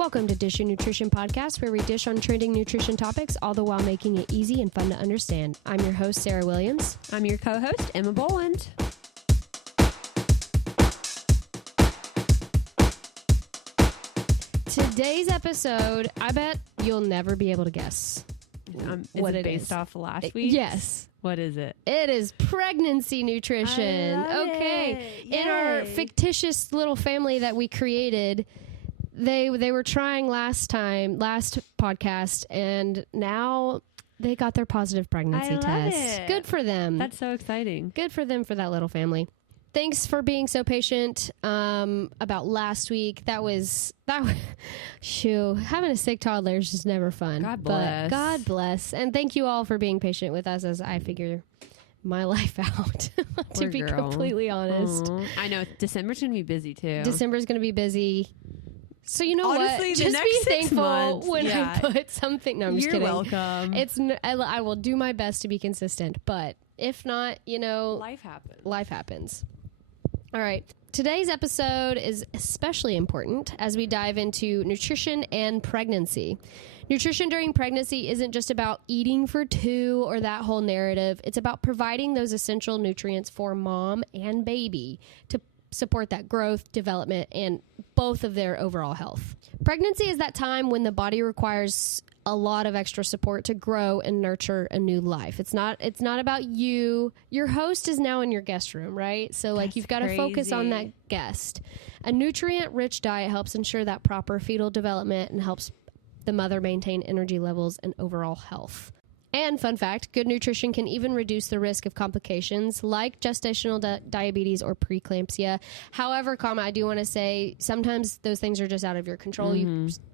Welcome to Dish Your Nutrition Podcast, where we dish on trending nutrition topics, all the while making it easy and fun to understand. I'm your host, Sarah Williams. I'm your co-host, Emma Boland. Today's episode, I bet you'll never be able to guess what it based is. off of last week. Yes. What is it? It is pregnancy nutrition. I love Okay. it. In our Yay. fictitious little family that we created, they were trying last podcast, and now they got their positive pregnancy I love test. it. Good for them. That's so exciting. Good for them, for that little family. Thanks for being so patient about last week. Shoo, having a sick toddler is just never fun. God But bless. God bless. And thank you all for being patient with us as I figure my life out, to Poor be girl. completely honest. Aw. I know. December's going to be busy, too. December's going to be busy. So you know Honestly, what? the Just next be 6 thankful months, when yeah. I put something. No, I'm just You're kidding. welcome. I will do my best to be consistent, but if not, Life happens. life happens. All right. Today's episode is especially important as we dive into nutrition and pregnancy. Nutrition during pregnancy isn't just about eating for two or that whole narrative. It's about providing those essential nutrients for mom and baby to support that growth, development, and both of their overall health. Pregnancy is that time when the body requires a lot of extra support to grow and nurture a new life. It's not about you. Your host is now in your guest room, right? So That's you've got to focus on that crazy. guest. A nutrient-rich diet helps ensure that proper fetal development and helps the mother maintain energy levels and overall health. And fun fact, good nutrition can even reduce the risk of complications like gestational diabetes or preeclampsia. However, I do want to say sometimes those things are just out of your control.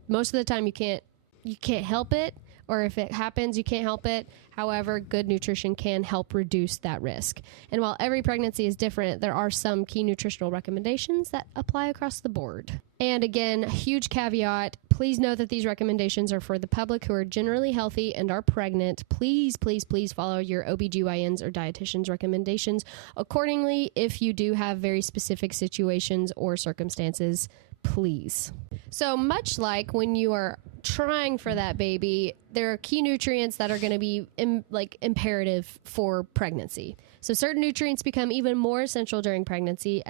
Most of the time you can't help it, or if it happens, you can't help it. However, good nutrition can help reduce that risk. And while every pregnancy is different, there are some key nutritional recommendations that apply across the board. And again, huge caveat, please know that these recommendations are for the public who are generally healthy and are pregnant. Please, please, please follow your OBGYN's or dietitian's recommendations accordingly. If you do have very specific situations or circumstances, please. So much like when you are trying for that baby, there are key nutrients that are going to be imperative for pregnancy. So certain nutrients become even more essential during pregnancy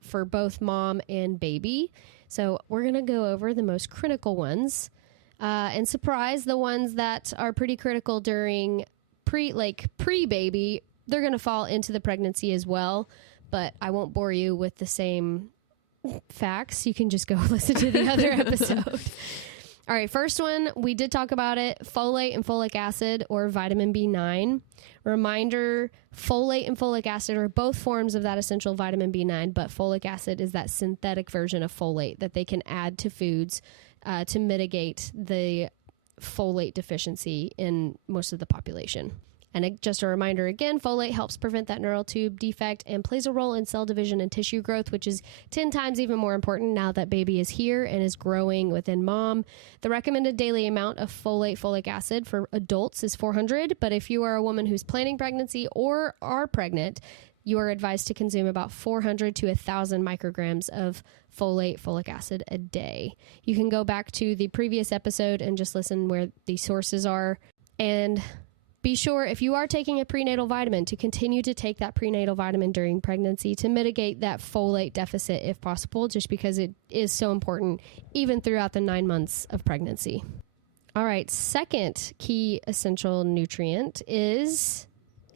for both mom and baby. So we're going to go over the most critical ones and surprise the ones that are pretty critical during pre-baby. They're going to fall into the pregnancy as well, but I won't bore you with the same facts. You can just go listen to the other episode. All right, first one, we did talk about it, folate and folic acid or vitamin B9. Reminder, folate and folic acid are both forms of that essential vitamin B9, but folic acid is that synthetic version of folate that they can add to foods to mitigate the folate deficiency in most of the population. And just a reminder again, folate helps prevent that neural tube defect and plays a role in cell division and tissue growth, which is 10 times even more important now that baby is here and is growing within mom. The recommended daily amount of folic acid for adults is 400, but if you are a woman who's planning pregnancy or are pregnant, you are advised to consume about 400 to 1,000 micrograms of folic acid a day. You can go back to the previous episode and just listen where the sources are. And be sure, if you are taking a prenatal vitamin, to continue to take that prenatal vitamin during pregnancy to mitigate that folate deficit if possible, just because it is so important even throughout the 9 months of pregnancy. All right, second key essential nutrient is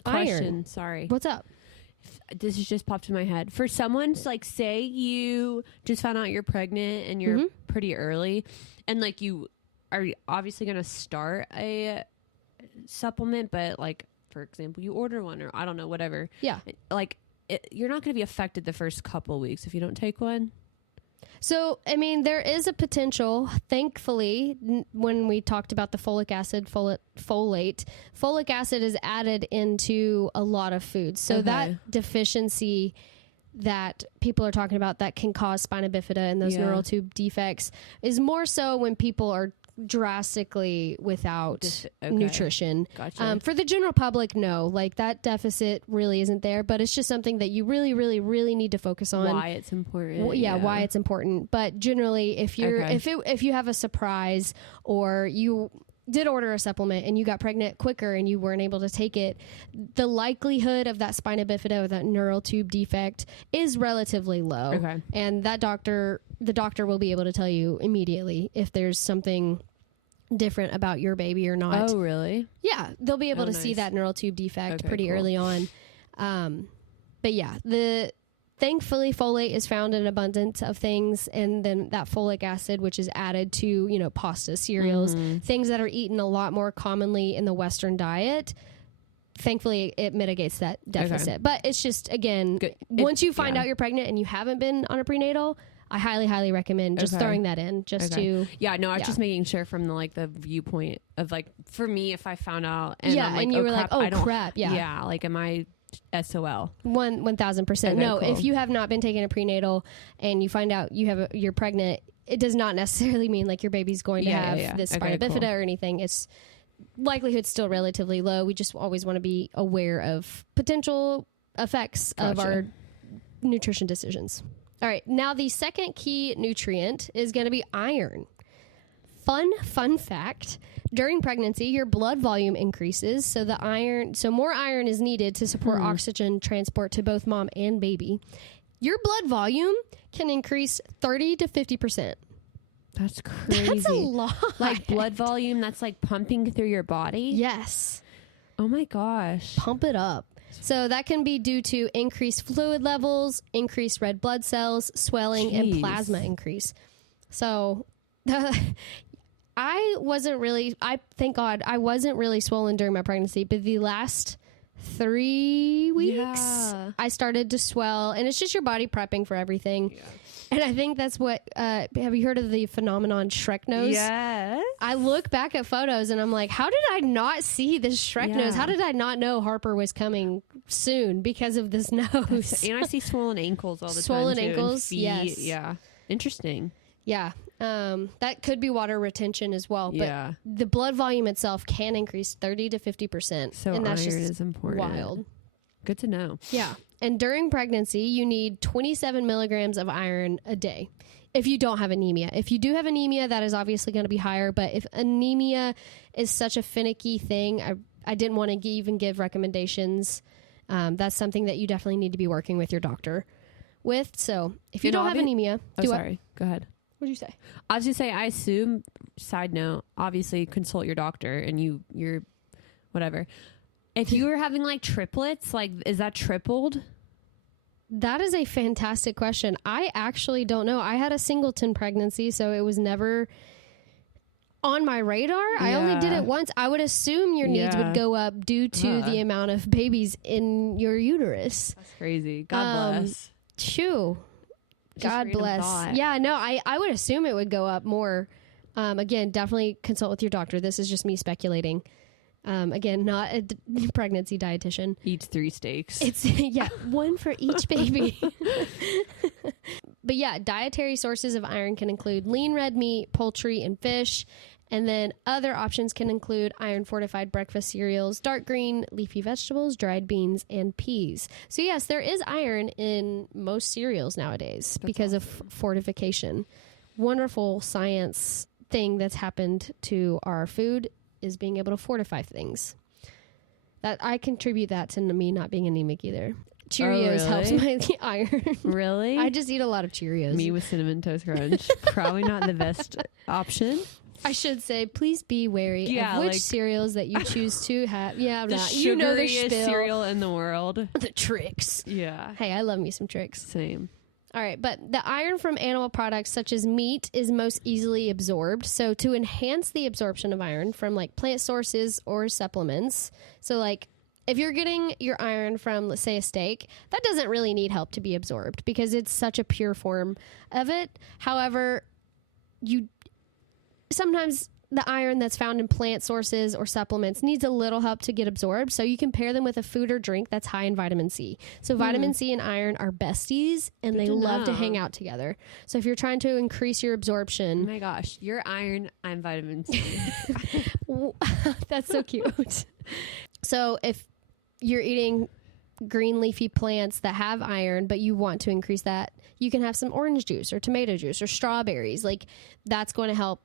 Question. iron. Sorry. What's up? This has just popped in my head. For someone, say you just found out you're pregnant and you're pretty early, and you are obviously going to start a supplement, but for example, you order one, or I don't know, whatever. Yeah. You're not going to be affected the first couple weeks if you don't take one. So, there is a potential, thankfully, when we talked about the folic acid is added into a lot of foods. So that deficiency that people are talking about that can cause spina bifida and those neural tube defects is more so when people are drastically without nutrition. Gotcha. For the general public, no, like that deficit really isn't there, but it's just something that you really, really, really need to focus on. Why it's important. Why it's important. But generally, if you're if you have a surprise or you did order a supplement and you got pregnant quicker and you weren't able to take it, the likelihood of that spina bifida or that neural tube defect is relatively low. Okay. And the doctor will be able to tell you immediately if there's something different about your baby or not. Oh, really? Yeah, they'll be able to see that neural tube defect pretty early on. But yeah, thankfully, folate is found in an abundance of things, and then that folic acid, which is added to, pasta, cereals, things that are eaten a lot more commonly in the Western diet. Thankfully, it mitigates that deficit. Okay. But it's just, again, once you find out you're pregnant and you haven't been on a prenatal, I highly, highly recommend just throwing that in just to... Yeah, no, I was just making sure from the viewpoint of, for me, if I found out and I'm like, and you were crap, like, oh, crap, yeah. Yeah, am I... SOL 1,000%. No, cool. if you have not been taking a prenatal and you find out you're pregnant, it does not necessarily mean like your baby's going to have this spina bifida or anything. It's likelihood still relatively low. We just always want to be aware of potential effects of our nutrition decisions. All right, now the second key nutrient is going to be iron. Fun fact, during pregnancy, your blood volume increases, so more iron is needed to support oxygen transport to both mom and baby. Your blood volume can increase 30 to 50%. That's crazy. That's a lot. Like blood volume that's like pumping through your body? Yes. Oh my gosh. Pump it up. So that can be due to increased fluid levels, increased red blood cells, swelling, and plasma increase. So thank God, I wasn't really swollen during my pregnancy, but the last 3 weeks, I started to swell, and it's just your body prepping for everything. Yeah. And I think that's what, have you heard of the phenomenon Shrek nose? Yes. I look back at photos and I'm like, how did I not see this Shrek nose? How did I not know Harper was coming soon because of this nose? And I see swollen ankles all the time. Swollen ankles, yes. Yeah. Interesting. Yeah. That could be water retention as well. But the blood volume itself can increase 30 to 50%. So and that's iron is important. Wild. Good to know. Yeah. And during pregnancy, you need 27 milligrams of iron a day if you don't have anemia. If you do have anemia, that is obviously going to be higher. But if anemia is such a finicky thing, I didn't want to even give recommendations. That's something that you definitely need to be working with your doctor with. So if you don't have anemia... Go ahead. What did you say? I was going to say, I assume, side note, obviously consult your doctor and you're whatever. If you were having like triplets, is that tripled? That is a fantastic question. I actually don't know. I had a singleton pregnancy, so it was never on my radar. I only did it once. I would assume your needs would go up due to the amount of babies in your uterus. That's crazy. God bless. Shoo. God bless. Yeah, no, I would assume it would go up more. Again, definitely consult with your doctor. This is just me speculating. Again, not a pregnancy dietitian. Eats 3 steaks. It's one for each baby. But yeah, dietary sources of iron can include lean red meat, poultry, and fish. And then other options can include iron-fortified breakfast cereals, dark green leafy vegetables, dried beans, and peas. So yes, there is iron in most cereals nowadays because of fortification. Wonderful science thing that's happened to our food is being able to fortify things. That I contribute that to me not being anemic either. Cheerios helps my iron. Really? I just eat a lot of Cheerios. Me with Cinnamon Toast Crunch. Probably not the best option. I should say, please be wary of which cereals that you choose to have. Yeah, the sugariest cereal in the world. The Trix. Yeah. Hey, I love me some Trix. Same. All right, but the iron from animal products such as meat is most easily absorbed. So to enhance the absorption of iron from like plant sources or supplements, so like if you're getting your iron from, let's say, a steak, that doesn't really need help to be absorbed because it's such a pure form of it. However, you sometimes the iron that's found in plant sources or supplements needs a little help to get absorbed. So you can pair them with a food or drink that's high in vitamin C. So vitamin C and iron are besties, and they love to hang out together. So if you're trying to increase your Oh absorption, my gosh, you're iron, I'm vitamin C. that's so cute. So if you're eating green leafy plants that have iron, but you want to increase that, you can have some orange juice or tomato juice or strawberries. Like, that's going to help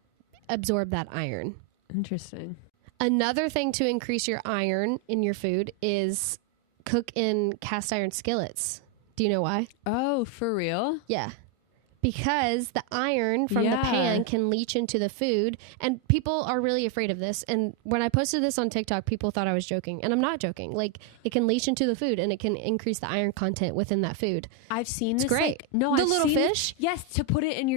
absorb that iron. Interesting. Another thing to increase your iron in your food is cook in cast iron skillets. Do you know why? Oh, for real? Yeah. Because the iron from the pan can leach into the food, and people are really afraid of this. And when I posted this on TikTok, people thought I was joking, and I'm not joking. Like, it can leach into the food, and it can increase the iron content within that food. I've seen It's this. great. Like, no, the I've little seen fish. Yes, to put it in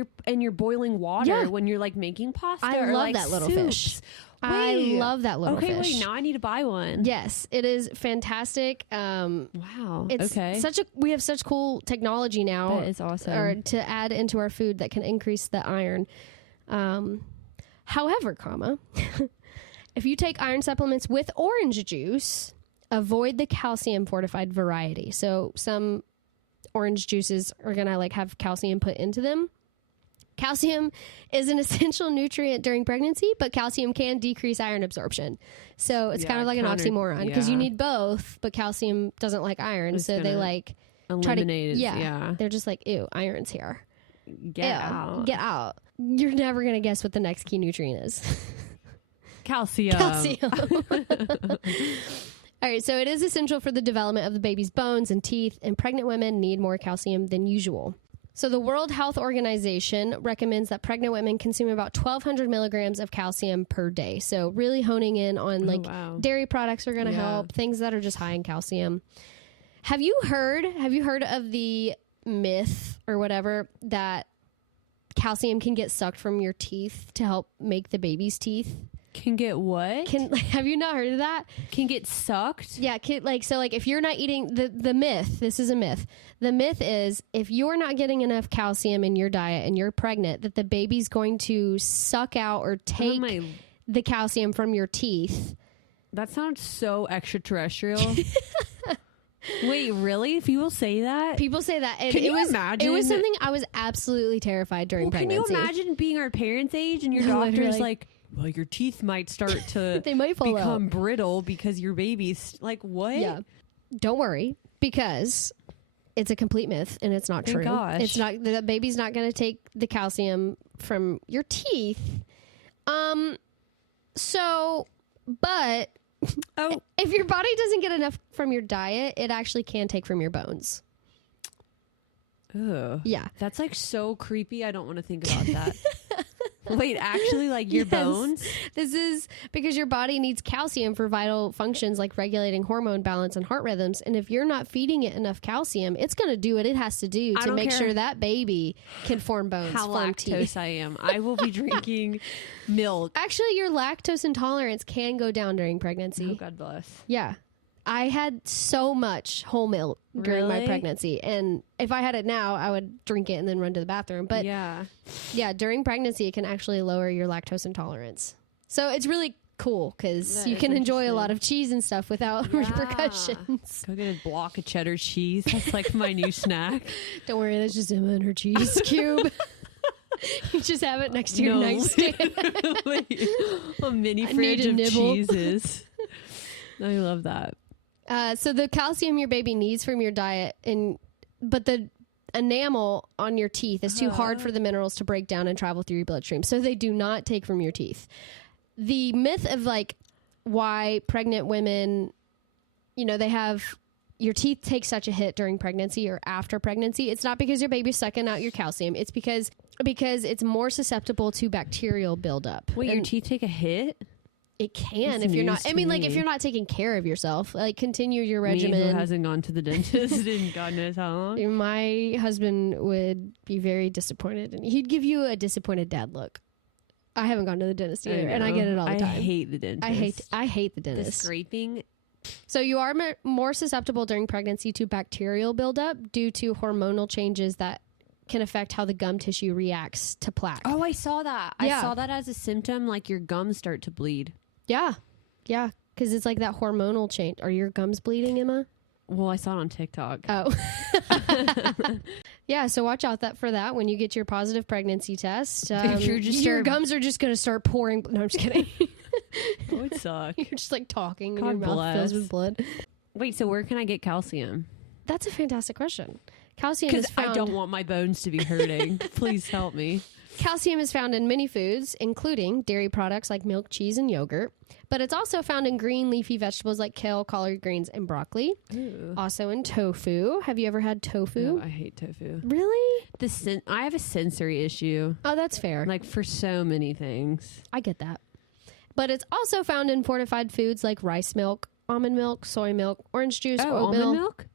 your boiling water Yeah. when you're like making pasta. I or love like that little soups. fish. I love that little okay, fish. wait, now I need to buy one. Yes, it is fantastic. Wow. It's okay. we have such cool technology now. That is awesome. Or to add into our food that can increase the iron. However, if you take iron supplements with orange juice, avoid the calcium fortified variety. So some orange juices are gonna like have calcium put into them. Calcium is an essential nutrient during pregnancy, but calcium can decrease iron absorption. So it's kind of like an oxymoron because you need both, but calcium doesn't like iron. So they like try to, eliminate. they're just like, ew, iron's here. Get out. Get out. You're never going to guess what the next key nutrient is. Calcium. All right. So it is essential for the development of the baby's bones and teeth, and pregnant women need more calcium than usual. So the World Health Organization recommends that pregnant women consume about 1,200 milligrams of calcium per day. So really honing in on dairy products are going to help, things that are just high in calcium. Have you heard of the myth or whatever that calcium can get sucked from your teeth to help make the baby's teeth? Can get what? Have you not heard of that? Can get sucked? Yeah, if you're not eating the myth, this is a myth. The myth is if you're not getting enough calcium in your diet and you're pregnant, that the baby's going to suck out or take the calcium from your teeth. That sounds so extraterrestrial. Wait, really? People say that? People say that. And Can you imagine? It was something I was absolutely terrified during pregnancy. Can you imagine being our parents' age and your doctor's like, well, your teeth might start to they might fall become out. brittle because your baby's like, what? Yeah. Don't worry, because it's a complete myth and it's not true. Gosh. It's not, the baby's not going to take the calcium from your teeth. But if your body doesn't get enough from your diet, it actually can take from your bones. Ugh. Yeah. That's like so creepy. I don't want to think about that. Wait, actually, like your bones? This is because your body needs calcium for vital functions like regulating hormone balance and heart rhythms. And if you're not feeding it enough calcium, it's going to do what it has to do to make sure that baby can form bones, how form lactose teeth. I am. I will be drinking milk. Actually, your lactose intolerance can go down during pregnancy. Oh, God bless. Yeah. I had so much whole milk during my Really? pregnancy. And if I had it now, I would drink it and then run to the bathroom. But yeah, during pregnancy, it can actually lower your lactose intolerance. So it's really cool because you is can enjoy a interesting. lot of cheese and stuff without repercussions. Go get a block of cheddar cheese. That's like my new snack. Don't worry, that's just Emma and her cheese cube. You just have it next to your nightstand. A mini I fridge need a of nibble. cheeses. I love that. So the calcium your baby needs from your diet, but the enamel on your teeth is too hard for the minerals to break down and travel through your bloodstream. So they do not take from your teeth. The myth of like why pregnant women, they have your teeth take such a hit during pregnancy or after pregnancy. It's not because your baby's sucking out your calcium. It's because it's more susceptible to bacterial buildup. Wait, your teeth take a hit? It can That's if you're news not. I to mean, like me. if you're not taking care of yourself, like continue your Me regimen. who hasn't gone to the dentist in God knows how long. My husband would be very disappointed, and he'd give you a disappointed dad look. I haven't gone to the dentist either, and I get it all the time. I hate the dentist. I hate the the dentist. scraping. So you are more susceptible during pregnancy to bacterial buildup due to hormonal changes that can affect how the gum tissue reacts to plaque. Oh, I saw that. Yeah. I saw that as a symptom, like your gums start to bleed. Yeah. Yeah. Because it's like that hormonal change. Are your gums bleeding, Emma? Well, I saw it on TikTok. Oh. Yeah, so watch out for that when you get your positive pregnancy test. Your gums are just going to start pouring. No, I'm just kidding. That would suck. You're just like talking God and your mouth fills bless. with blood. Wait, so where can I get calcium? That's a fantastic question. Calcium Because is found. I don't want my bones to be hurting. Please help me. Calcium is found in many foods, including dairy products like milk, cheese, and yogurt. But it's also found in green leafy vegetables like kale, collard greens, and broccoli. Ooh. Also in tofu. Have you ever had tofu? No, I hate tofu. Really? I have a sensory issue, Oh, that's fair. like for so many things. I get that. But it's also found in fortified foods like rice milk, almond milk, soy milk, orange juice, oatmeal. Almond milk?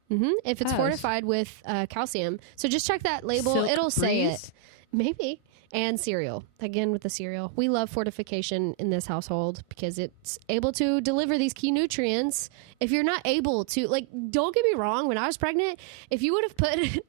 If it's Oh. fortified with calcium. So just check that label. Silk It'll say Breeze? it. Maybe. And cereal. Again, with the cereal. We love fortification in this household because it's able to deliver these key nutrients. If you're not able to, like, don't get me wrong, when I was pregnant, if you would have put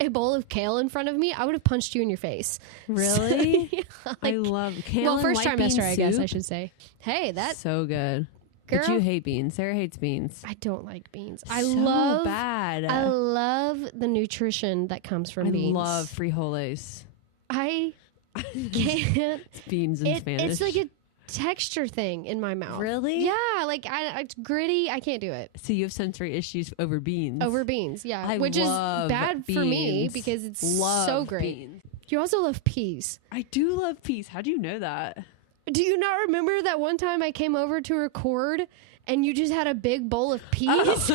a bowl of kale in front of me, I would have punched you in your face. Really? Yeah, I like- love kale. well, and first white bean trimester, I guess I soup. should say. Hey, that's so good. girl. But you hate beans. Sarah hates beans. I don't like beans. So I love bad. I love the nutrition that comes from I beans. love frijoles. I can't. It's beans in Spanish. It's like a texture thing in my mouth. Really? Yeah, like it's gritty. I can't do it So you have sensory issues over beans. over beans. Yeah, I which is love bad for me beans. because it's Love so great. beans. You also love peas. I do love peas. How do you know that? Do you not remember that one time I came over to record and you just had a big bowl of peas?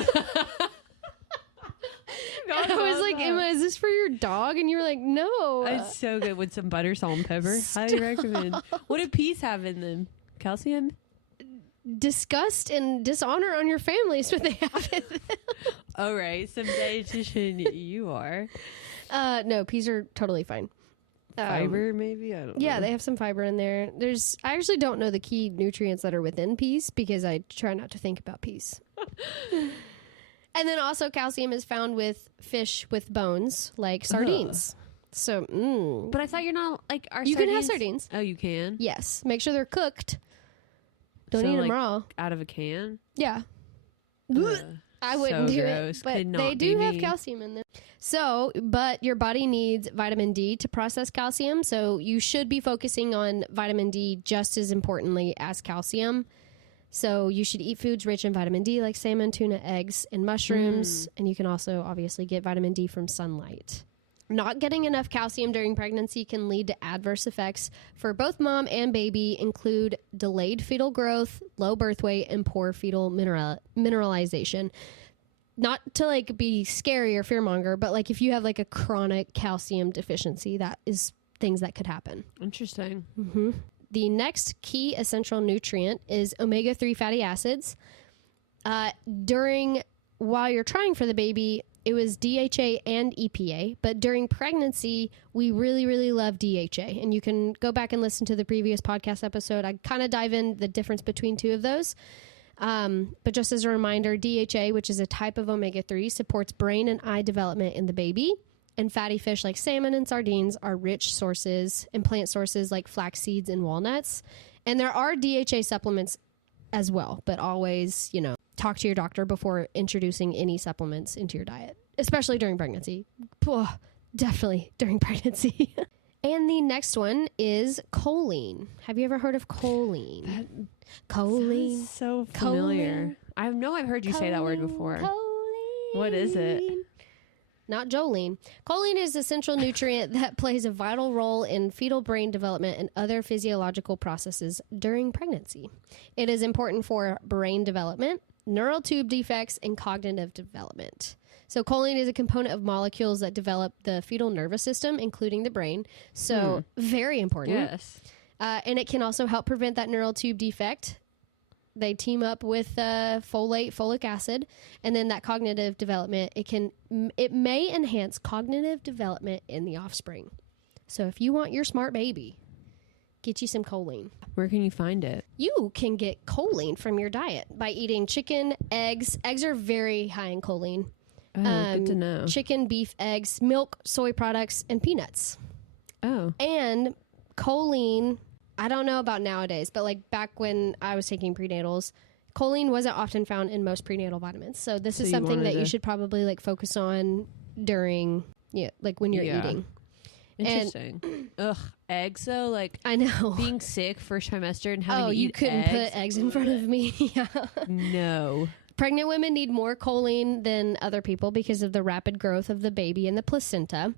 And I was like, Emma, is this for your dog? And you were like, no. It's so good with some butter, salt, and pepper. Highly recommend. What do peas have in them? Calcium? Disgust and dishonor on your family is what they have in them. All right. Some dietitian you are. No, peas are totally fine. Fiber, maybe? I don't know. Yeah, they have some fiber in there. I actually don't know the key nutrients that are within peas because I try not to think about peas. And then also calcium is found with fish with bones, like sardines. So, But I thought you're not like our you can have sardines. Oh, you can? Yes, make sure they're cooked. Don't So, eat them like, raw. Out of a can? Yeah, Ugh, I wouldn't so do gross. it, but Could not they be do have me. calcium in them. So, but your body needs vitamin D to process calcium, so you should be focusing on vitamin D just as importantly as calcium. So you should eat foods rich in vitamin D like salmon, tuna, eggs, and mushrooms, and you can also obviously get vitamin D from sunlight. Not getting enough calcium during pregnancy can lead to adverse effects for both mom and baby, include delayed fetal growth, low birth weight, and poor fetal mineralization. Not to like be scary or fearmonger, but like if you have like a chronic calcium deficiency, that is things that could happen. Interesting. The next key essential nutrient is omega-3 fatty acids. While you're trying for the baby, it was DHA and EPA, but during pregnancy, we really, really love DHA. And you can go back and listen to the previous podcast episode. I kind of dive in the difference between two of those. But just as a reminder, DHA, which is a type of omega-3, supports brain and eye development in the baby. And fatty fish like salmon and sardines are rich sources, and plant sources like flax seeds and walnuts. And there are DHA supplements as well, but always, talk to your doctor before introducing any supplements into your diet, especially during pregnancy. Definitely during pregnancy. And the next one is choline. Have you ever heard of choline? Choline. Sounds so familiar. I know I've heard you say that word before. Choline. What is it? Not Jolene. Choline is a central nutrient that plays a vital role in fetal brain development and other physiological processes during pregnancy. It is important for brain development, neural tube defects, and cognitive development. So choline is a component of molecules that develop the fetal nervous system, including the brain. So very important. Yes. And it can also help prevent that neural tube defect. They team up with folate, folic acid, and then that cognitive development. It may enhance cognitive development in the offspring. So if you want your smart baby, get you some choline. Where can you find it? You can get choline from your diet by eating chicken, eggs. Eggs are very high in choline. good to know. Chicken, beef, eggs, milk, soy products, and peanuts. Oh. And choline, I don't know about nowadays, but like back when I was taking prenatals, choline wasn't often found in most prenatal vitamins. So this is something that you should probably like focus on during, like when you're eating. Interesting. Ugh, eggs though, like I know being sick first trimester and having to you eat couldn't put eggs in front of me. Yeah. No. Pregnant women need more choline than other people because of the rapid growth of the baby and the placenta.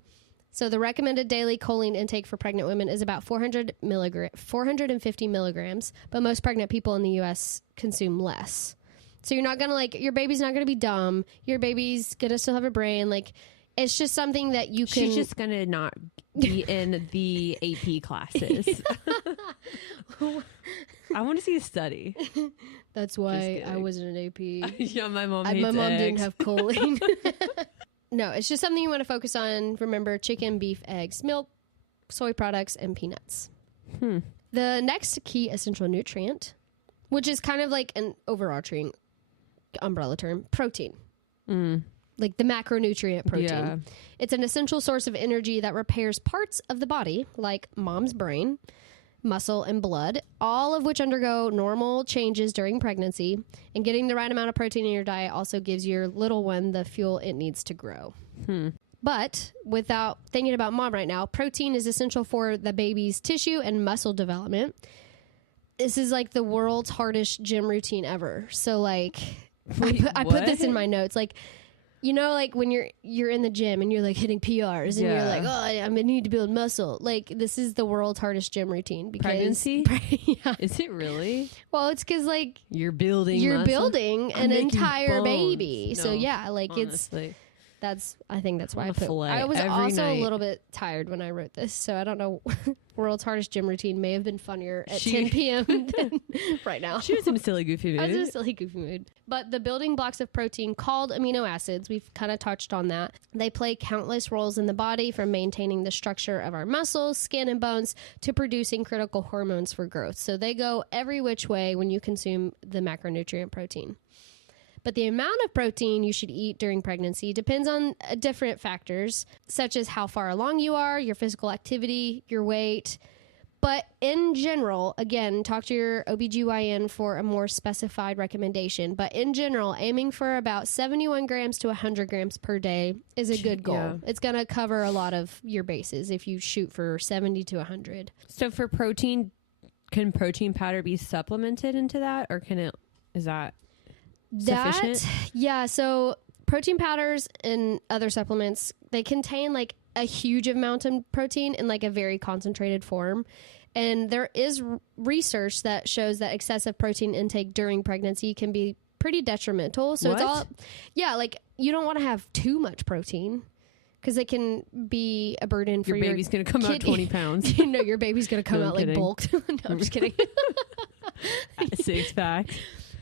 So the recommended daily choline intake for pregnant women is about 450 milligrams, but most pregnant people in the U.S. consume less. So you're not going to your baby's not going to be dumb. Your baby's going to still have a brain. Like, it's just something that you can... She's just going to not be in the AP classes. I want to see a study. That's why I wasn't an AP. Yeah, my mom didn't have choline. No, it's just something you want to focus on. Remember, chicken, beef, eggs, milk, soy products, and peanuts. The next key essential nutrient, which is kind of like an overarching umbrella term, protein. Like the macronutrient protein. Yeah. It's an essential source of energy that repairs parts of the body, like mom's brain, muscle, and blood, all of which undergo normal changes during pregnancy. And getting the right amount of protein in your diet also gives your little one the fuel it needs to grow. But without thinking about mom right now, protein is essential for the baby's tissue and muscle development. This is like the world's hardest gym routine ever. So like, I put this in my notes. Like, you know, like when you're in the gym and you're like hitting PRs and you're like, oh, I need to build muscle. Like, this is the world's hardest gym routine. Because pregnancy? Yeah. Is it really? Well, it's because like you're building an entire baby. No, so yeah, like honestly. I think that's why I put. Fillet I was every also night. a little bit tired when I wrote this, so I don't know. World's hardest gym routine may have been funnier at 10 p.m. than right now. She was in a silly, goofy mood. I was in a silly, goofy mood. But the building blocks of protein, called amino acids, we've kind of touched on that. They play countless roles in the body, from maintaining the structure of our muscles, skin, and bones to producing critical hormones for growth. So they go every which way when you consume the macronutrient protein. But the amount of protein you should eat during pregnancy depends on different factors, such as how far along you are, your physical activity, your weight. But in general, again, talk to your OBGYN for a more specified recommendation. But in general, aiming for about 71 grams to 100 grams per day is a good goal. Yeah. It's going to cover a lot of your bases if you shoot for 70 to 100. So for protein, can protein powder be supplemented into that, or is that sufficient? Yeah, so protein powders and other supplements, they contain like a huge amount of protein in like a very concentrated form. And there is research that shows that excessive protein intake during pregnancy can be pretty detrimental. So What? Like you don't want to have too much protein because it can be a burden for Your baby's going to come out 20 pounds. No, your baby's going to come No, I'm out like kidding. bulked. No, I'm just kidding. 6 pack.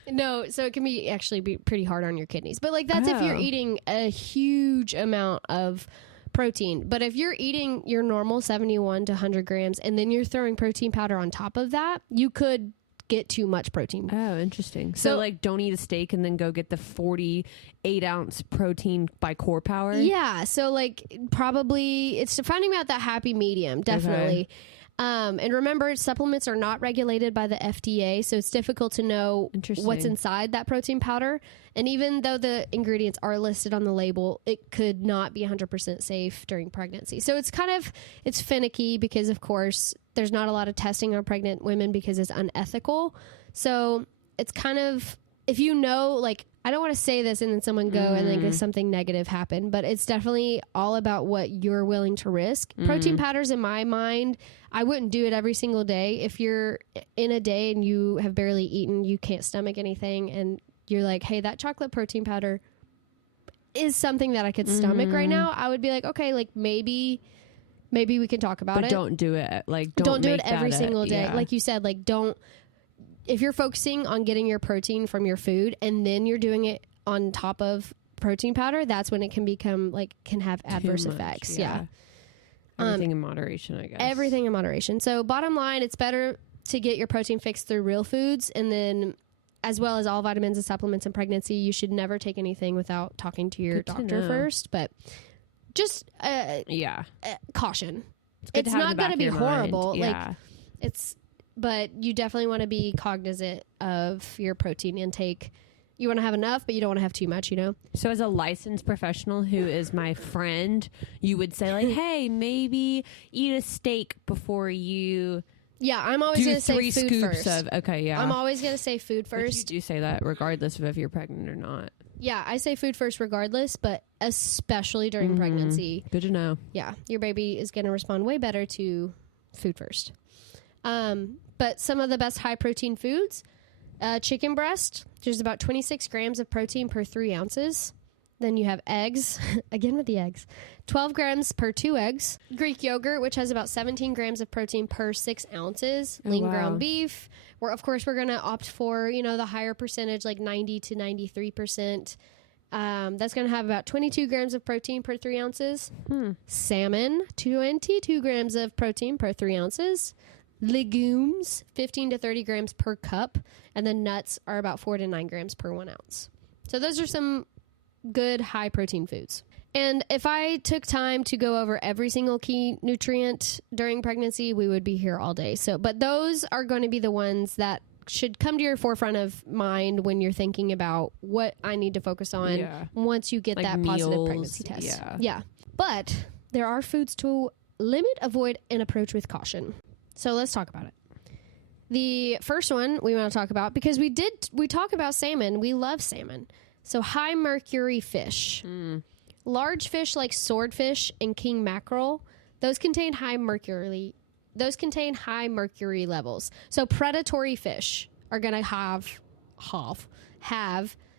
No, so it can actually be pretty hard on your kidneys. But like that's if you're Oh. eating a huge amount of protein. But if you're eating your normal 71 to 100 grams and then you're throwing protein powder on top of that, you could get too much protein. Oh, interesting. So like don't eat a steak and then go get the 48-ounce protein by Core Power? Yeah, so like probably it's finding out that happy medium, definitely. And remember, supplements are not regulated by the FDA, so it's difficult to know Interesting. what's inside that protein powder. And even though the ingredients are listed on the label, it could not be 100% safe during pregnancy. So it's finicky because, of course, there's not a lot of testing on pregnant women because it's unethical. So it's kind of, if you know, like, I don't want to say this and then someone go and then something negative happen, but it's definitely all about what you're willing to risk. Protein powders, in my mind, I wouldn't do it every single day. If you're in a day and you have barely eaten, you can't stomach anything, and you're like, hey, that chocolate protein powder is something that I could stomach right now, I would be like, okay, like maybe we can talk about But it. don't do it. Like, Don't do make it every that single day. yeah. Like you said, like if you're focusing on getting your protein from your food and then you're doing it on top of protein powder, that's when it can become can have adverse Too much, effects. Yeah. Everything in moderation, I guess. Everything in moderation. So bottom line, it's better to get your protein fix through real foods and then as well as all vitamins and supplements in pregnancy. You should never take anything without talking to your doctor first, but just caution. It's not going to be horrible. Yeah. But you definitely want to be cognizant of your protein intake. You want to have enough, but you don't want to have too much, you know? So as a licensed professional who is my friend, you would say like, hey, maybe eat a steak before you I'm always going to say food first. I'm always going to say food first. But you do say that regardless of if you're pregnant or not. Yeah, I say food first regardless, but especially during pregnancy. Good to know. Yeah, your baby is going to respond way better to food first. But some of the best high protein foods, chicken breast, there's about 26 grams of protein per 3 ounces. Then you have eggs, again with the eggs, 12 grams per 2 eggs. Greek yogurt, which has about 17 grams of protein per 6 ounces. Lean ground beef. Of course, we're going to opt for, the higher percentage, like 90 to 93%. That's going to have about 22 grams of protein per 3 ounces. Salmon, 22 grams of protein per 3 ounces. Legumes, 15 to 30 grams per cup. And then nuts are about 4 to 9 grams per 1 ounce. So those are some good high protein foods. And if I took time to go over every single key nutrient during pregnancy, we would be here all day. But those are going to be the ones that should come to your forefront of mind when you're thinking about what I need to focus on once you get like that meals, positive pregnancy test. Yeah. But there are foods to limit, avoid, and approach with caution. So let's talk about it. The first one we want to talk about, because we talk about salmon. We love salmon. So high mercury fish. Large fish like swordfish and king mackerel, those contain high mercury levels. So predatory fish are going to have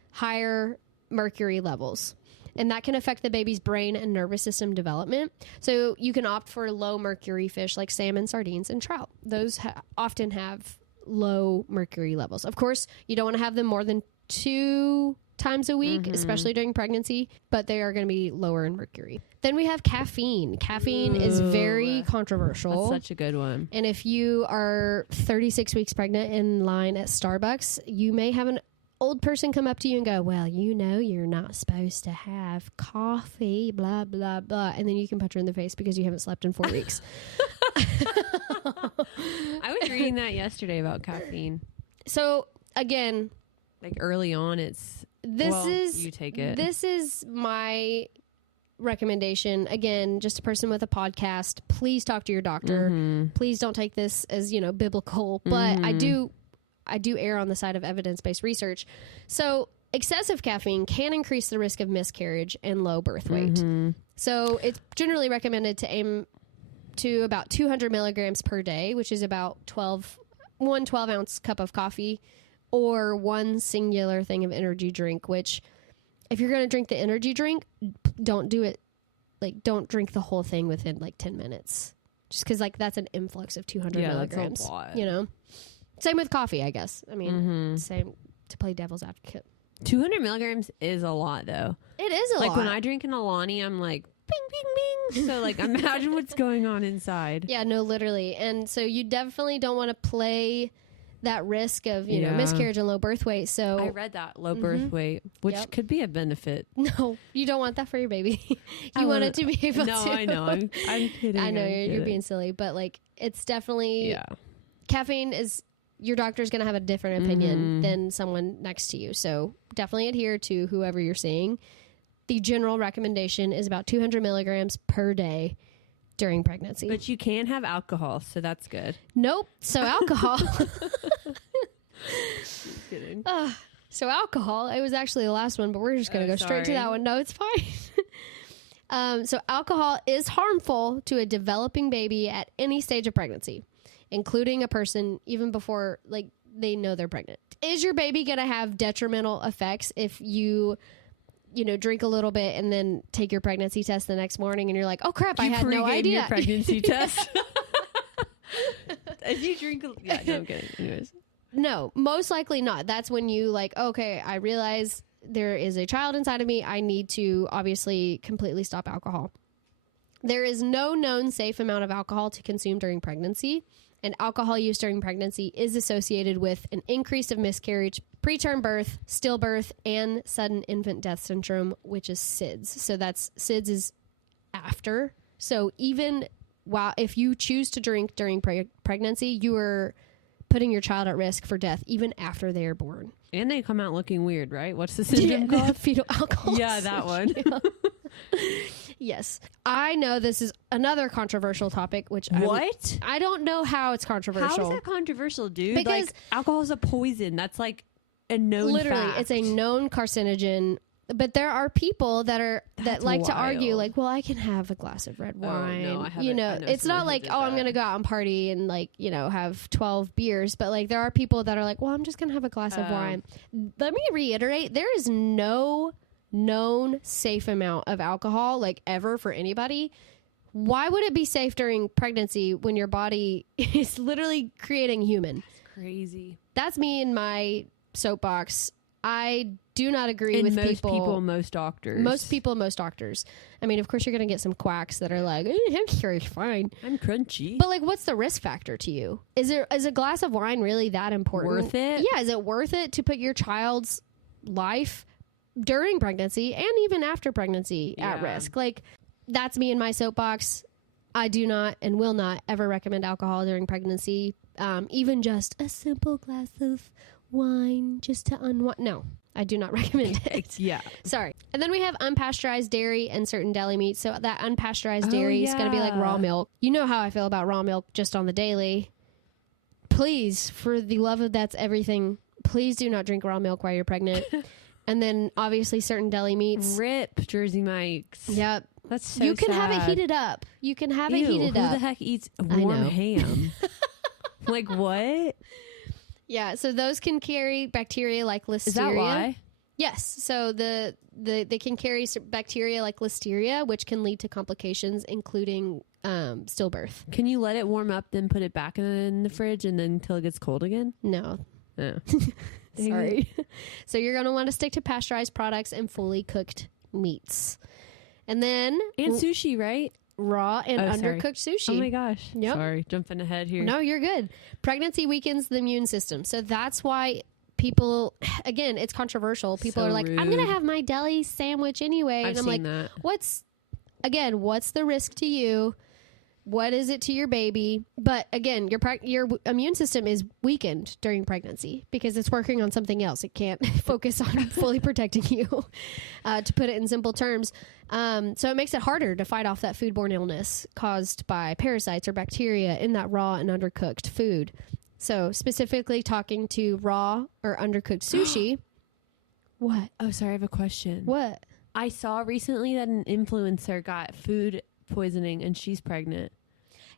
higher mercury levels. And that can affect the baby's brain and nervous system development. So you can opt for low mercury fish like salmon, sardines, and trout. Those often have low mercury levels. Of course, you don't want to have them more than 2 times a week, especially during pregnancy, but they are going to be lower in mercury. Then we have caffeine. Caffeine is very controversial. That's such a good one. And if you are 36 weeks pregnant in line at Starbucks, you may have an old person come up to you and go, well, you're not supposed to have coffee, blah, blah, blah. And then you can punch her in the face because you haven't slept in 4 weeks. I was reading that yesterday about caffeine. So again, like early on, you take it. This is my recommendation. Again, just a person with a podcast. Please talk to your doctor. Please don't take this as, biblical, but I do err on the side of evidence-based research. So excessive caffeine can increase the risk of miscarriage and low birth weight. So it's generally recommended to aim to about 200 milligrams per day, which is about 12-ounce cup of coffee, or one singular thing of energy drink, which if you're going to drink the energy drink, don't do it. Don't drink the whole thing within 10 minutes. Just because that's an influx of 200 milligrams. That's a lot. Same with coffee, I guess. I mean, same to play devil's advocate. 200 milligrams is a lot, though. It is a lot. Like when I drink an Alani, I'm like, bing, bing, bing. So imagine what's going on inside. Yeah, no, literally. And so you definitely don't want to play that risk of, miscarriage and low birth weight. So I read that low birth weight, which could be a benefit. No, you don't want that for your baby. You want it to be able to. No, I know. I'm kidding. I know you're being silly, but it's definitely, caffeine is, your doctor's going to have a different opinion than someone next to you. So definitely adhere to whoever you're seeing. The general recommendation is about 200 milligrams per day during pregnancy. But you can have alcohol, so that's good. Nope. So alcohol. Just kidding. So alcohol, it was actually the last one, but we're just going to go straight to that one. No, it's fine. So alcohol is harmful to a developing baby at any stage of pregnancy, including a person even before they know they're pregnant. Is your baby going to have detrimental effects if you drink a little bit and then take your pregnancy test the next morning and you're like, oh crap, I had no idea. Your pregnancy test. If you drink, no, I'm kidding. Anyways. No, most likely not. That's when you okay, I realize there is a child inside of me. I need to obviously completely stop alcohol. There is no known safe amount of alcohol to consume during pregnancy, and alcohol use during pregnancy is associated with an increase of miscarriage preterm birth, stillbirth, and sudden infant death syndrome, which is SIDS. So that's SIDS is after. So even if you choose to drink during pregnancy, you are putting your child at risk for death even after they are born. And they come out looking weird, right? What's the syndrome called? Fetal alcohol. Yeah, that one. Yes. I know this is another controversial topic, which I don't know how it's controversial. How is that controversial, dude? Because like, alcohol is a poison. That's like a known fact. It's a known carcinogen. But there are people that like wild. to argue, like, well, I can have a glass of red wine. No, I you know, I know it's not someone who like, did oh, I'm that. going to go out and party and, like, you know, have 12 beers. But, like, there are people that are like, well, I'm just going to have a glass of wine. Let me reiterate, there is no known safe amount of alcohol, like, ever for anybody. Why would it be safe during pregnancy when your body is literally creating human? Crazy. That's me in my soapbox. I do not agree with most people. Most doctors. Most people, most doctors. I mean, of course, you're going to get some quacks that are like, I'm sure it's fine. I'm crunchy. But, like, what's the risk factor to you? Is a glass of wine really that important? Worth it? Yeah, is it worth it to put your child's life during pregnancy and even after pregnancy at risk? Like, that's me in my soapbox. I do not and will not ever recommend alcohol during pregnancy. Even just a simple glass of wine just to unwind. No, I do not recommend it. Yeah. Sorry. And then we have unpasteurized dairy and certain deli meats. So that unpasteurized dairy is going to be like raw milk. You know how I feel about raw milk just on the daily. Please, for the love of that's everything, please do not drink raw milk while you're pregnant. And then obviously certain deli meats. RIP Jersey Mike's. Yep. That's so You can have it sad. heated up. You can have it Ew, heated who up. the heck eats I warm know. ham? Like, what? Yeah, so those can carry bacteria like listeria. Is that why? Yes. So they can carry bacteria like listeria, which can lead to complications, including stillbirth. Can you let it warm up, then put it back in the fridge, and then until it gets cold again? No. No. Sorry. So you're going to want to stick to pasteurized products and fully cooked meats. And then And sushi, right? raw and sorry. undercooked sushi. Oh my gosh. Yep. Sorry, jumping ahead here. No, you're good. Pregnancy weakens the immune system. So that's why people, again, it's controversial. People So are like, I'm going rude. to have my deli sandwich anyway. I've and I'm seen like, that. what's the risk to you? What is it to your baby? But again, your immune system is weakened during pregnancy because it's working on something else. It can't focus on fully protecting you, to put it in simple terms. So it makes it harder to fight off that foodborne illness caused by parasites or bacteria in that raw and undercooked food. So specifically talking to raw or undercooked sushi. What? Oh, sorry, I have a question. What? I saw recently that an influencer got food poisoning and she's pregnant.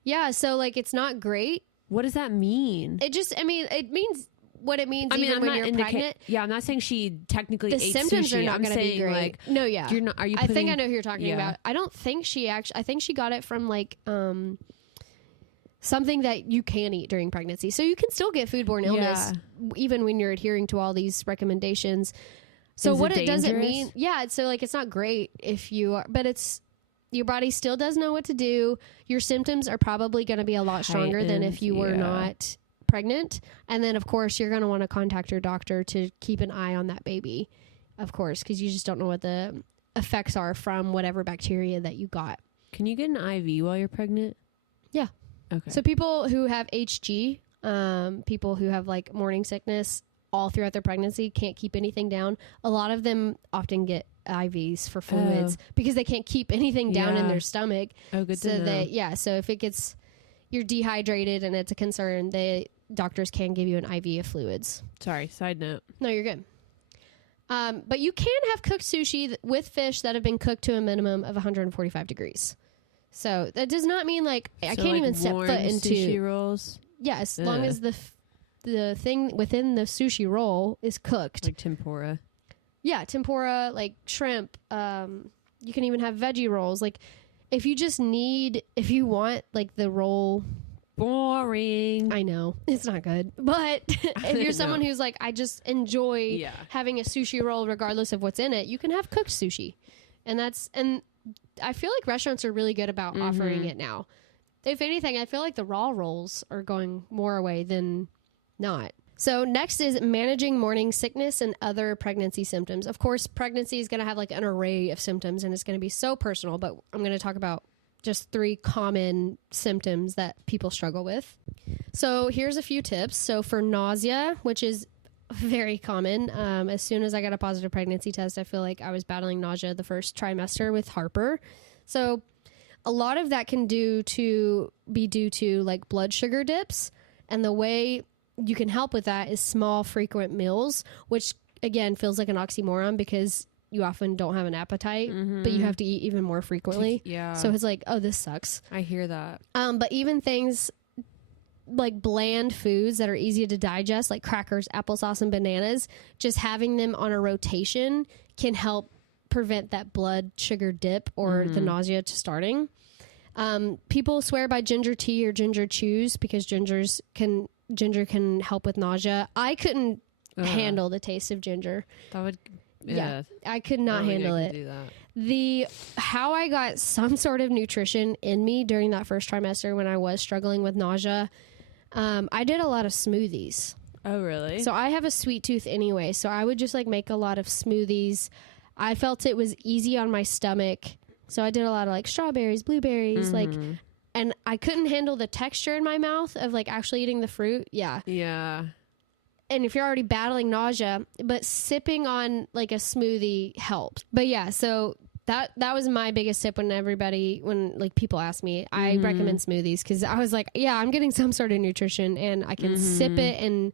Yeah, so like it's not great. What does that mean? It means what it means. I mean, even I'm when not you're indicating. pregnant. Yeah, I'm not saying she technically The ate symptoms sushi. are not I'm going to be saying, great. like, No, yeah. you're not. Are you? I think putting- I know who you're talking Yeah. about. I don't think she actually. I think she got it from like something that you can eat during pregnancy. So you can still get foodborne illness even when you're adhering to all these recommendations. So Is what it it doesn't dangerous? mean, yeah. So like it's not great if you are, but it's your body still does know what to do. Your symptoms are probably going to be a lot stronger than if you were Heightened, yeah. not pregnant. And then of course you're going to want to contact your doctor to keep an eye on that baby, of course, because you just don't know what the effects are from whatever bacteria that you got. Can you get an IV while you're pregnant? Yeah. Okay. So people who have HG, people who have like morning sickness all throughout their pregnancy can't keep anything down. A lot of them often get IVs for fluids because they can't keep anything down in Yeah. their stomach. oh, good So to know. so if it gets, you're dehydrated and it's a concern, the doctors can give you an IV of fluids. Sorry. Side note. No, you're good. But you can have cooked sushi with fish that have been cooked to a minimum of 145 degrees. So that does not mean like I So, can't like, even step warm foot into sushi rolls, Yeah, as long Ugh. as the thing within the sushi roll is cooked. like tempura. Yeah, tempura, like shrimp. You can even have veggie rolls. Like if you want like the roll. Boring. I know it's not good, but if you're someone who's like, I just enjoy having a sushi roll regardless of what's in it, you can have cooked sushi, and I feel like restaurants are really good about offering it now. If anything, I feel like the raw rolls are going more away than not. So next is managing morning sickness and other pregnancy symptoms. Of course, pregnancy is going to have like an array of symptoms and it's going to be so personal, but I'm going to talk about just 3 common symptoms that people struggle with. So here's a few tips. So for nausea, which is very common, as soon as I got a positive pregnancy test, I feel like I was battling nausea the first trimester with Harper. So a lot of that can be due to like blood sugar dips, and the way you can help with that is small, frequent meals, which again feels like an oxymoron because you often don't have an appetite, but you have to eat even more frequently. Yeah. So it's like, oh, this sucks. I hear that. But even things like bland foods that are easy to digest, like crackers, applesauce, and bananas, just having them on a rotation can help prevent that blood sugar dip or the nausea to starting. People swear by ginger tea or ginger chews because ginger can help with nausea. I couldn't handle the taste of ginger. That would, yeah, I could not handle it. Do that. How I got some sort of nutrition in me during that first trimester when I was struggling with nausea, I did a lot of smoothies. Oh, really? So I have a sweet tooth anyway, so I would just like make a lot of smoothies. I felt it was easy on my stomach, so I did a lot of like strawberries, blueberries, and I couldn't handle the texture in my mouth of like actually eating the fruit. Yeah. Yeah. And if you're already battling nausea, but sipping on like a smoothie helps. But yeah, so that was my biggest tip when like people ask me, I recommend smoothies because I was like, yeah, I'm getting some sort of nutrition and I can sip it and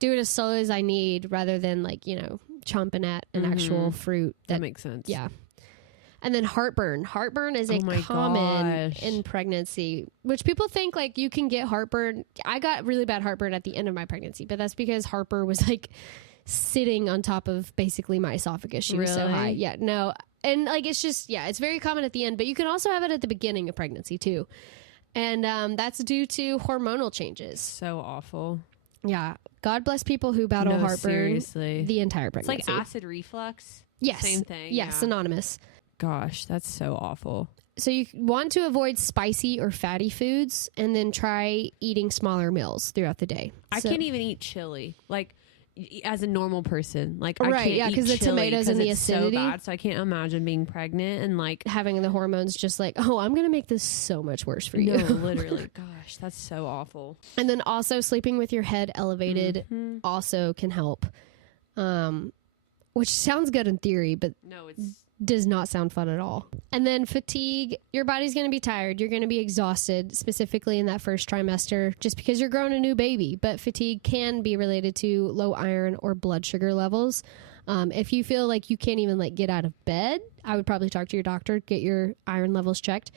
do it as slowly as I need rather than like, chomping at an actual fruit. That makes sense. Yeah. And then heartburn. Heartburn is common in pregnancy, which people think like you can get heartburn. I got really bad heartburn at the end of my pregnancy, but that's because Harper was like sitting on top of basically my esophagus. She was so high. Yeah, no. And like, it's just, it's very common at the end, but you can also have it at the beginning of pregnancy too. And that's due to hormonal changes. So awful. Yeah. God bless people who battle heartburn the entire pregnancy. It's like acid reflux. Yes. Same thing. Yeah, synonymous. Gosh, that's so awful. So you want to avoid spicy or fatty foods and then try eating smaller meals throughout the day. I can't even eat chili. Like, as a normal person, like right, I can't eat because the tomatoes and the acidity. So bad, so I can't imagine being pregnant and like having the hormones just like, oh, I'm gonna make this so much worse for you. No, literally. Gosh, that's so awful. And then also sleeping with your head elevated also can help, which sounds good in theory, but no, does not sound fun at all. And then fatigue, your body's going to be tired. You're going to be exhausted, specifically in that first trimester, just because you're growing a new baby. But fatigue can be related to low iron or blood sugar levels. If you feel like you can't even like get out of bed, I would probably talk to your doctor, get your iron levels checked.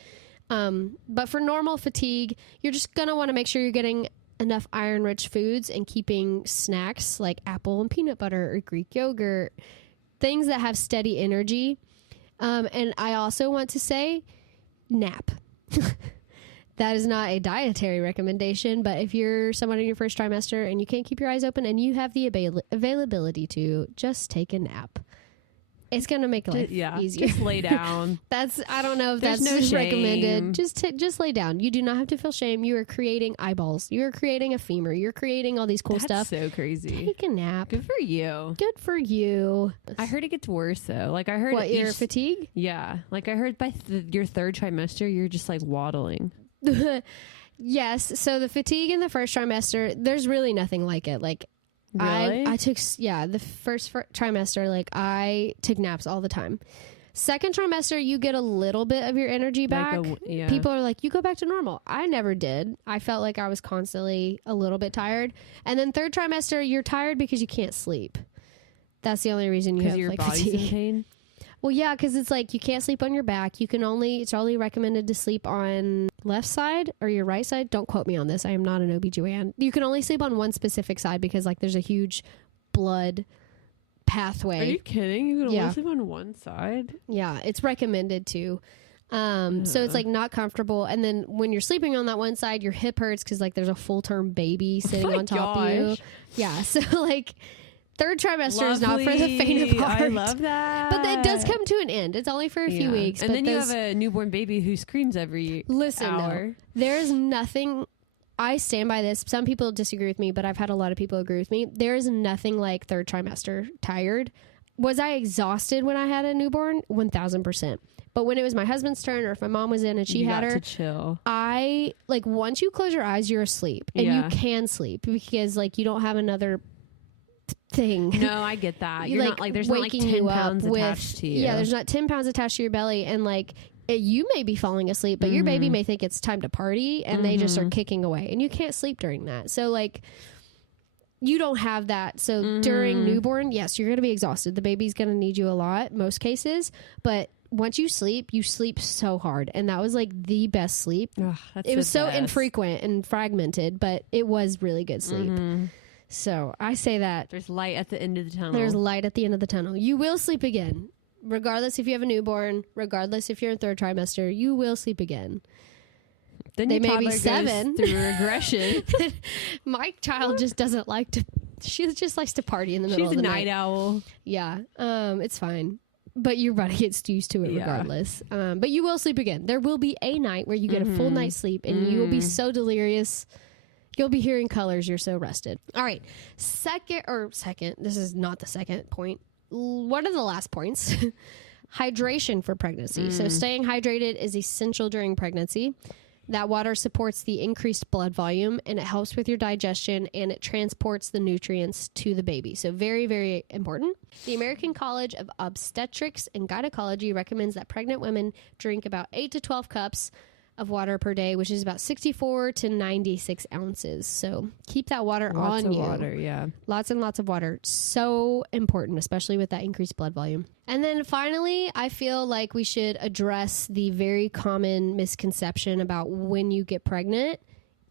But for normal fatigue, you're just going to want to make sure you're getting enough iron-rich foods and keeping snacks like apple and peanut butter or Greek yogurt, things that have steady energy. And I also want to say nap. That is not a dietary recommendation, but if you're someone in your first trimester and you can't keep your eyes open and you have the availability to, just take a nap. It's going to make life easier. Just lay down. I don't know if that's recommended. Just lay down. You do not have to feel shame. You are creating eyeballs. You are creating a femur. You're creating all these cool stuff. That's so crazy. Take a nap. Good for you. Good for you. I heard it gets worse though. Like I heard your fatigue? Yeah. Like I heard by your third trimester, you're just like waddling. Yes. So the fatigue in the first trimester, there's really nothing like it. Like, really? I took, the first trimester, like I took naps all the time. Second trimester, you get a little bit of your energy back. People are like, you go back to normal. I never did. I felt like I was constantly a little bit tired. And then third trimester, you're tired because you can't sleep. That's the only reason you have your like body's fatigue. In pain? Well, yeah, because it's like you can't sleep on your back. It's only recommended to sleep on left side or your right side. Don't quote me on this. I am not an OBGYN. You can only sleep on one specific side because like there's a huge blood pathway. Are you kidding? You can only sleep on one side? Yeah, it's recommended to. So it's like not comfortable. And then when you're sleeping on that one side, your hip hurts because like there's a full-term baby sitting on top of you. Yeah, so like... Third trimester is not for the faint of heart. I love that. But it does come to an end. It's only for a few weeks. And then you have a newborn baby who screams every hour. Though, there is nothing... I stand by this. Some people disagree with me, but I've had a lot of people agree with me. There is nothing like third trimester tired. Was I exhausted when I had a newborn? 1000%. But when it was my husband's turn, or if my mom was in and she had her, to chill. I like, once you close your eyes, you're asleep, and you can sleep because like you don't have another thing. No, I get that. You're not like, there's not like 10 pounds attached to you. Yeah, there's not 10 pounds attached to your belly, and like you may be falling asleep, but your baby may think it's time to party, and they just are kicking away, and you can't sleep during that. So like, you don't have that. So during newborn, yes, you're going to be exhausted. The baby's going to need you a lot, most cases, but once you sleep so hard. And that was like the best sleep. Ugh, it was so infrequent and fragmented, but it was really good sleep. So I say that there's light at the end of the tunnel. There's light at the end of the tunnel. You will sleep again. Regardless if you have a newborn, regardless if you're in third trimester, you will sleep again. Then they your may be toddler 7 goes through regression. My child just doesn't like to. She just likes to party in the middle of the night. She's a night owl. Yeah, it's fine. But your body gets used to it regardless. But you will sleep again. There will be a night where you get a full night's sleep, and you will be so delirious. You'll be hearing colors. You're so rested. All right. Second. This is not the second point. One of the last points. Hydration for pregnancy. So staying hydrated is essential during pregnancy. That water supports the increased blood volume, and it helps with your digestion, and it transports the nutrients to the baby. So very, very important. The American College of Obstetrics and Gynecology recommends that pregnant women drink about 8 to 12 cups of water per day, which is about 64 to 96 ounces. So keep that water lots on of you. Water, yeah. Lots and lots of water. So important, especially with that increased blood volume. And then finally, I feel like we should address the very common misconception about when you get pregnant,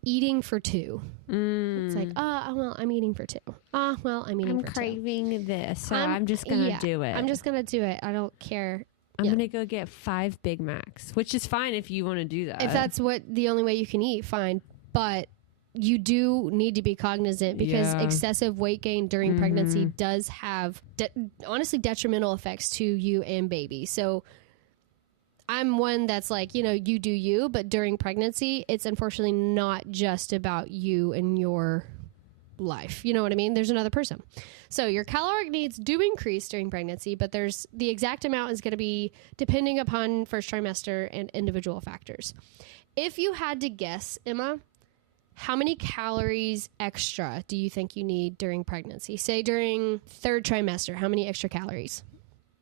eating for 2. It's like, well, I'm eating for 2. Well, I'm eating for 2. I'm craving this, so I'm just going to do it. I'm just going to do it. I don't care. I'm going to go get 5 Big Macs, which is fine if you want to do that. If that's the only way you can eat, fine. But you do need to be cognizant because excessive weight gain during pregnancy does have, honestly, detrimental effects to you and baby. So I'm one that's like, you do you, but during pregnancy, it's unfortunately not just about you and your life. You know what I mean? There's another person. So your caloric needs do increase during pregnancy, but the exact amount is going to be depending upon first trimester and individual factors. If you had to guess, Emma, how many calories extra do you think you need during pregnancy? Say during third trimester, how many extra calories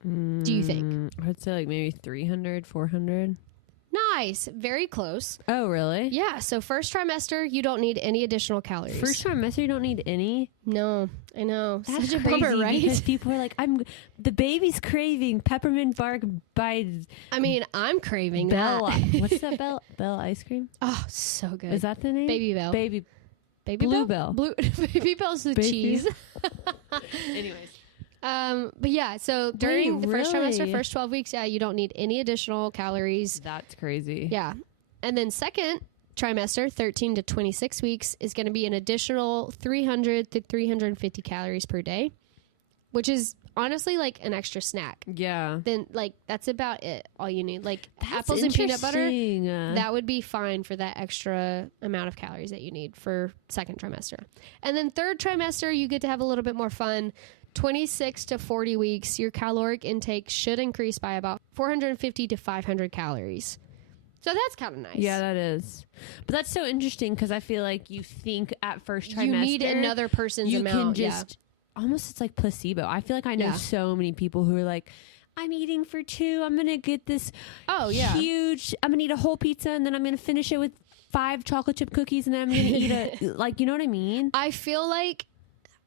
do you think? I'd say like maybe 300, 400. Nice. Very close. Oh, really? Yeah. So first trimester, you don't need any additional calories. First trimester, you don't need any? No, I know. That's such a crazy, bummer, right? Because people are like, the baby's craving peppermint bark by... I mean, I'm craving Bell. that. What's that, Bell? Bell ice cream? Oh, so good. Is that the name? Baby Bell. Baby Blue Bell. Baby Bell's the cheese. Anyways. But yeah, so during the first trimester, really? first 12 weeks, you don't need any additional calories. That's crazy. Yeah. And then second trimester, 13 to 26 weeks, is going to be an additional 300 to 350 calories per day, which is honestly like an extra snack. Yeah. Then like that's about it. All you need, like That's apples and peanut butter. interesting. That would be fine for that extra amount of calories that you need for second trimester. And then third trimester, you get to have a little bit more fun. 26 to 40 weeks, your caloric intake should increase by about 450 to 500 calories. So that's kind of nice. Yeah, that is. But that's so interesting because I feel like you think at first trimester... You need another person's amount. You can just... Almost it's like placebo. I feel like I know so many people who are like, I'm eating for 2. I'm going to get this huge... I'm going to eat a whole pizza and then I'm going to finish it with 5 chocolate chip cookies and then I'm going to eat a... Like, you know what I mean? I feel like...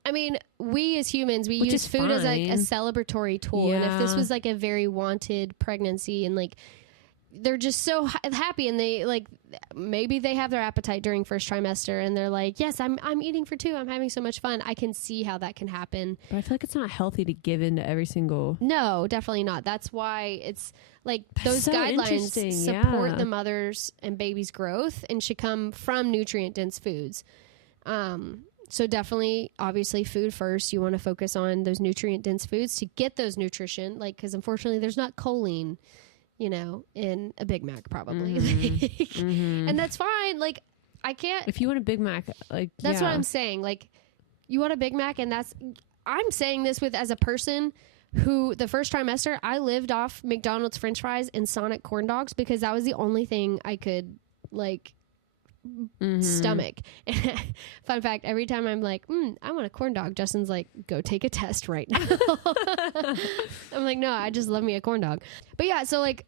I mean, we as humans, we use food as like a celebratory tool. Yeah. And if this was like a very wanted pregnancy and like they're just so happy and they like maybe they have their appetite during first trimester and they're like, yes, I'm eating for 2. I'm having so much fun. I can see how that can happen. But I feel like it's not healthy to give in to every single... No, definitely not. That's why it's like those so guidelines support the mother's and baby's growth and should come from nutrient-dense foods. So definitely, obviously, food first. You want to focus on those nutrient-dense foods to get those nutrition, like, because unfortunately, there's not choline, in a Big Mac, probably. And that's fine. Like, I can't. If you want a Big Mac, like That's what I'm saying. Like, you want a Big Mac, and I'm saying this as a person who the first trimester I lived off McDonald's French fries and Sonic corn dogs because that was the only thing I could like stomach. Fun fact, every time I'm like, I want a corn dog, Justin's like, go take a test right now. I'm like, no, I just love me a corn dog. But yeah, so like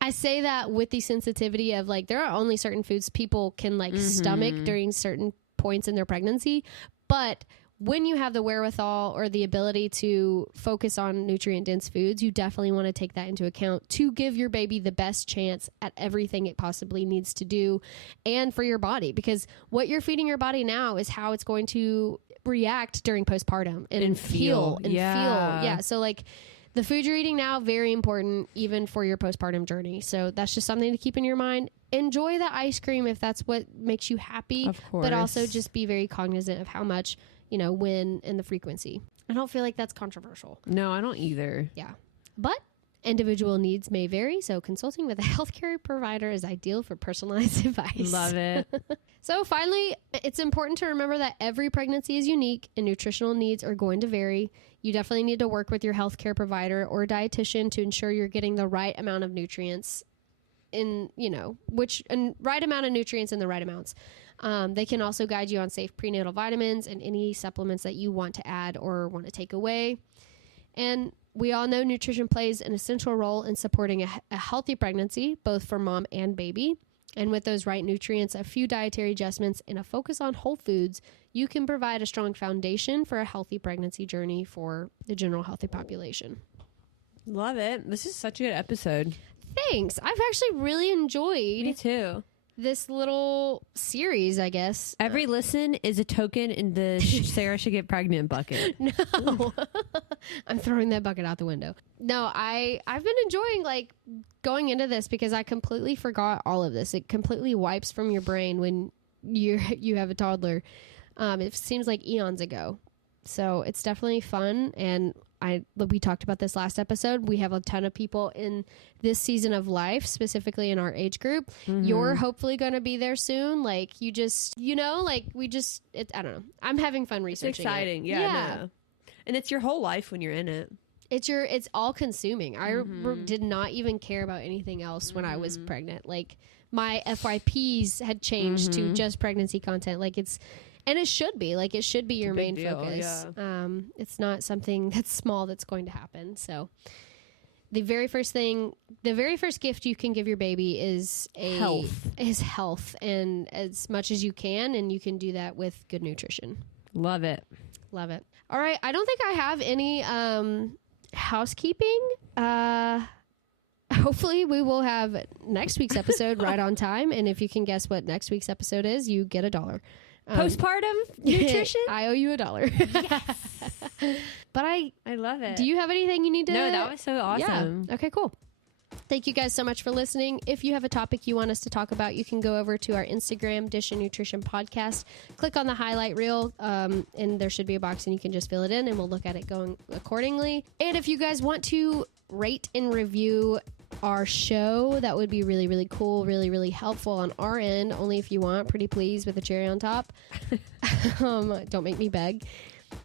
I say that with the sensitivity of like there are only certain foods people can like stomach during certain points in their pregnancy, but when you have the wherewithal or the ability to focus on nutrient dense foods, you definitely want to take that into account to give your baby the best chance at everything it possibly needs to do and for your body, because what you're feeding your body now is how it's going to react during postpartum and feel. Yeah. So like the food you're eating now, very important even for your postpartum journey. So that's just something to keep in your mind. Enjoy the ice cream if that's what makes you happy, of course, but also just be very cognizant of how much, when and the frequency. I don't feel like that's controversial. No, I don't either. Yeah. But individual needs may vary, so consulting with a healthcare provider is ideal for personalized advice. Love it. So finally, it's important to remember that every pregnancy is unique and nutritional needs are going to vary. You definitely need to work with your healthcare provider or dietitian to ensure you're getting the right amount of nutrients right amount of nutrients in the right amounts. They can also guide you on safe prenatal vitamins and any supplements that you want to add or want to take away. And we all know nutrition plays an essential role in supporting a healthy pregnancy, both for mom and baby. And with those right nutrients, a few dietary adjustments, and a focus on whole foods, you can provide a strong foundation for a healthy pregnancy journey for the general healthy population. Love it. This is such a good episode. Thanks. I've actually really enjoyed Me too. This little series, I guess. Every listen is a token in the Sarah should get pregnant bucket. No. I'm throwing that bucket out the window. No, I've been enjoying like going into this because I completely forgot all of this. It completely wipes from your brain when you have a toddler. It seems like eons ago. So it's definitely fun, and we talked about this last episode. We have a ton of people in this season of life, specifically in our age group. You're hopefully going to be there soon. Like I don't know. I'm having fun researching. It's exciting. Yeah. No. And it's your whole life when you're in it. It's all consuming. I did not even care about anything else when I was pregnant. Like my FYPs had changed to just pregnancy content. Like and it should be your main focus. Yeah. It's not something that's small that's going to happen. So the very first gift you can give your baby is health, and as much as you can, and you can do that with good nutrition. Love it. All right. I don't think I have any housekeeping. Hopefully we will have next week's episode right on time. And if you can guess what next week's episode is, you get $1. Postpartum nutrition? I owe you $1. Yes. But I love it. Do you have anything you need to? No, that was so awesome. Yeah. Okay, cool. Thank you guys so much for listening. If you have a topic you want us to talk about, you can go over to our Instagram, Dish and Nutrition Podcast. Click on the highlight reel, and there should be a box, and you can just fill it in, and we'll look at it going accordingly. And if you guys want to rate and review our show, that would be really, really cool, really, really helpful on our end. Only if you want, pretty please, with a cherry on top. Don't make me beg,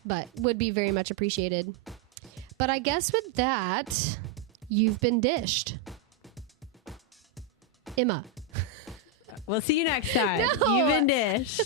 but would be very much appreciated. But I guess with that, you've been dished. Emma. We'll see you next time. No. You've been dished.